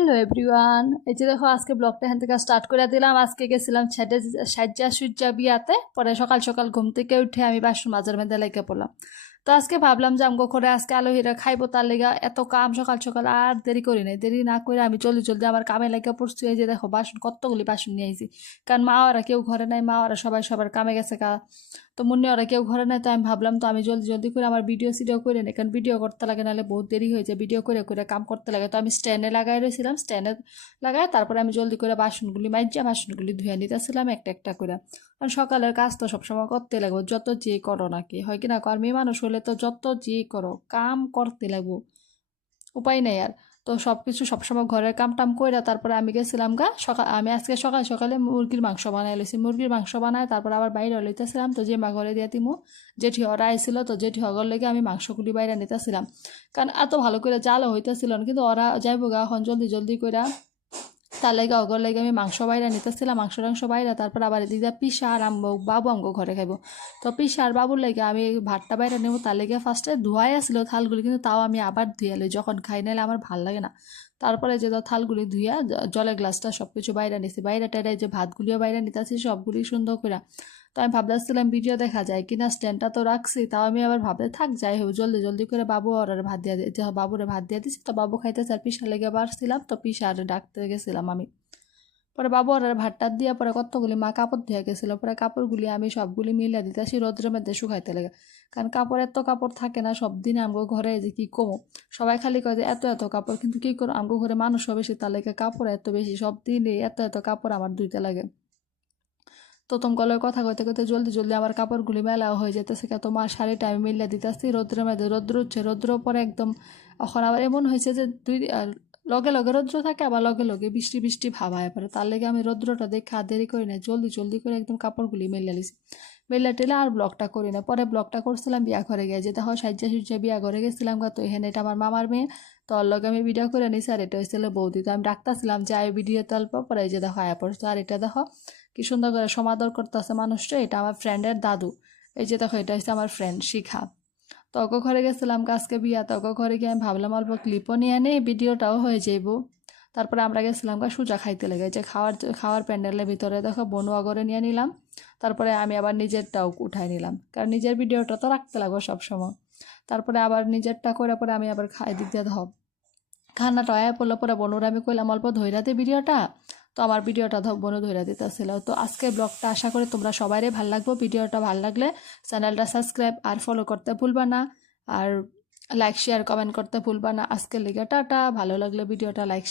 Hello everyone, এই যে দেখো আজকে ব্লগটা এখান থেকে স্টার্ট করে দিলাম। আজকে গেছিলাম সাজ্জা সুজ্জা বিয়াতে, পরে সকাল সকাল ঘুম থেকে উঠে আমি বাসন মাজার মধ্যে লেগে পড়লাম। তো আজকে ভাবলাম যে আমগো করে আজকে আলহীরা খাইবো, তার লেগে এত কাম সকাল সকাল আর দেরি করি নাই। দেরি না করে আমি জলদি জলদি আমার কামে লেগে পড়ছি। এই যে দেখো বাসন, কতগুলি বাসন নিয়ে আইছি, কারণ মা ওরা কেউ ঘরে নাই, মা ওরা সবাই সবার কামে গেছে। তো মুন্নি ওরা কেউ ঘরে নাই, তো আমি ভাবলাম তো আমি জলদি জলদি করে আমার ভিডিও সিডিও করে নিই, কারণ ভিডিও করতে লাগে, নাহলে বহুত দেরি হয়ে যায়। ভিডিও করে করে কাম করতে লাগে। তো আমি স্ট্যান্ডে লাগাই রয়েছিলাম, স্ট্যান্ডে লাগাই তারপরে আমি জলদি করে বাসনগুলি মাইজা বাসনগুলি ধুয়ে নিতেছিলাম একটা একটা করে। কারণ সকালের কাজ তো সবসময় করতে লাগবো, যত যে করো নাকি, হয় কিনা? আর মেয়ে মানুষ হলে তো যত যে করো কাম করতে লাগবো, উপায় নেই আর। তো সব কিছু সবসময় ঘরের কাম টাম কইরা তারপরে আমি গেছিলাম আমি আজকে সকাল সকালে মুরগির মাংস বানাই লইছি। মুরগির মাংস বানায় তারপর আবার বাইরে লইতেছিলাম। তো যে মা ঘরে দিয়ে দিমু, জেঠি হরা আইছিল, তো জেঠি হগর লেগে আমি মাংসগুলি বাইরে নিতেছিলাম, কারণ এত ভালো করে জালও হইতেছিল না। কিন্তু ওরা যাইব গা এখন জলদি জলদি কইরা, তার লাগে অগর লাগে আমি মাংস বাইরা নিতেছিলাম, মাংস টাংস বাইরা তারপর আবার দিদা পিসা আর বাবু আমগো ঘরে খাইব। তো পিসা আর বাবুর লাগে আমি ভাতটা বাইরে নেবো, তার লেগে ফার্স্টে ধোয়াই আসলো থালগুলি, কিন্তু তাও আমি আবার ধুয়ে লই, যখন খাই নাইলে আমার ভাল লাগে না। তারপরে যে থালগুলি ধুইয়া জলের গ্লাসটা সব কিছু বাইরে নিছি, বাইরে টাইরে যে ভাতগুলিও বাইরে নিতেছি সবগুলি সুন্দর করে। তো আমি ভাবতেছিলাম ভিডিও দেখা যায় কিনা, স্ট্যান্ডটা তো রাখছি, তাও আমি আবার ভাবতে থাক যাই হোক জলদি জলদি করে বাবু আর ভাত দিয়ে দিই, বাবুরে ভাত দিয়ে দিছি। তো বাবু খাইতেছে আর পিসা লেগে পারছিলাম, তো পিসা আর ডাকতে গেছিলাম আমি। পরে বাবু আর ভাতটা দিয়ে পরে কতগুলি মা কাপড় ধুয়ে গেছিলো, পরে কাপড়গুলি আমি সবগুলি মিলিয়ে দিতেছি রোদ্রের মধ্যে শুকাইতে লাগে, কারণ কাপড় এত কাপড় থাকে না সব দিন আমগো ঘরে, যে কি কমো। সবাই খালি কয় যে এত এত কাপড়, কিন্তু কি করো আমগো ঘরে মানুষও বেশি, তার লাগে কাপড় এত বেশি, সব দিনে এত এত কাপড় আমার ধুইতে লাগে। তো গলার কথা কইতে কইতে জলদি জলদি আমার কাপড়গুলি মেলাও হয়ে যেতেছে। তোমার শাড়িটা আমি মিলিয়ে দিতেছি রোদ্রের মধ্যে, রোদ্র উঠছে, রোদ্র পরে একদম। এখন আবার এমন হয়েছে যে লগে লগে রৌদ্র থাকে, আবার লগে লগে বৃষ্টি বৃষ্টি ভাব হয় পরে, তার লেগে আমি রৌদ্রটা দেখে আর দেরি করি না, জলদি জলদি করে একদম কাপড়গুলি মেলে লিছি। মেলে টেলে আর ব্লগটা করি না। পরে ব্লগটা করছিলাম বিয়া ঘরে গিয়ে, যেটা হয় সাজ্জা সুজ্জা বিয়া ঘরে গেছিলাম তো এখানে এটা আমার মামার মেয়ে। তো ওর লগে আমি ভিডিও করে নিছি, আর এটা হয়েছিল বৌদি। তো আমি ডাকতেছিলাম যে আয় ভিডিও অল্প, পরে এই যে দেখো আয়া পড়ছে। আর এটা দেখো কি সুন্দর করে সমাদর করতেছে মানুষটা, এটা আমার ফ্রেন্ডের দাদু। এই যে দেখো এটা হচ্ছে আমার ফ্রেন্ড শিখা। তক ঘরে গেছিলাম আজকে বিয়া, তক ঘরে গিয়ে আমি ভাবলাম অল্প ক্লিপও নিয়ে নেই, ভিডিওটাও হয়ে যাইব। তারপরে আমরা গেছিলাম সুজা খাইতে লেগে, যে খাওয়ার খাওয়ার প্যান্ডেলের ভিতরে দেখো বনুয়া করে নিয়ে নিলাম। তারপরে আমি আবার নিজেরটাও উঠাই নিলাম, কারণ নিজের ভিডিওটা তো রাখতে লাগবো সবসময়। তারপরে আবার নিজেরটা করে পরে আমি আবার খাই দিক দিয়ে ধব খানাটা আয়া পড়লো। পরে বনুর আমি কইলাম অল্প ধৈরাতে ভিডিওটা, তো আমার ভিডিওটা বনু ধৈরা দিতেছিল। তো আজকে ব্লগটা আশা করি তোমরা সবারই ভালো লাগবো। ভিডিওটা ভালো লাগলে চ্যানেলটা সাবস্ক্রাইব আর ফলো করতে ভুলবা না, আর লাইক শেয়ার কমেন্ট করতে ভুলবা না। আজকের লিগে টাটা, ভালো লাগলে ভিডিওটা লাইক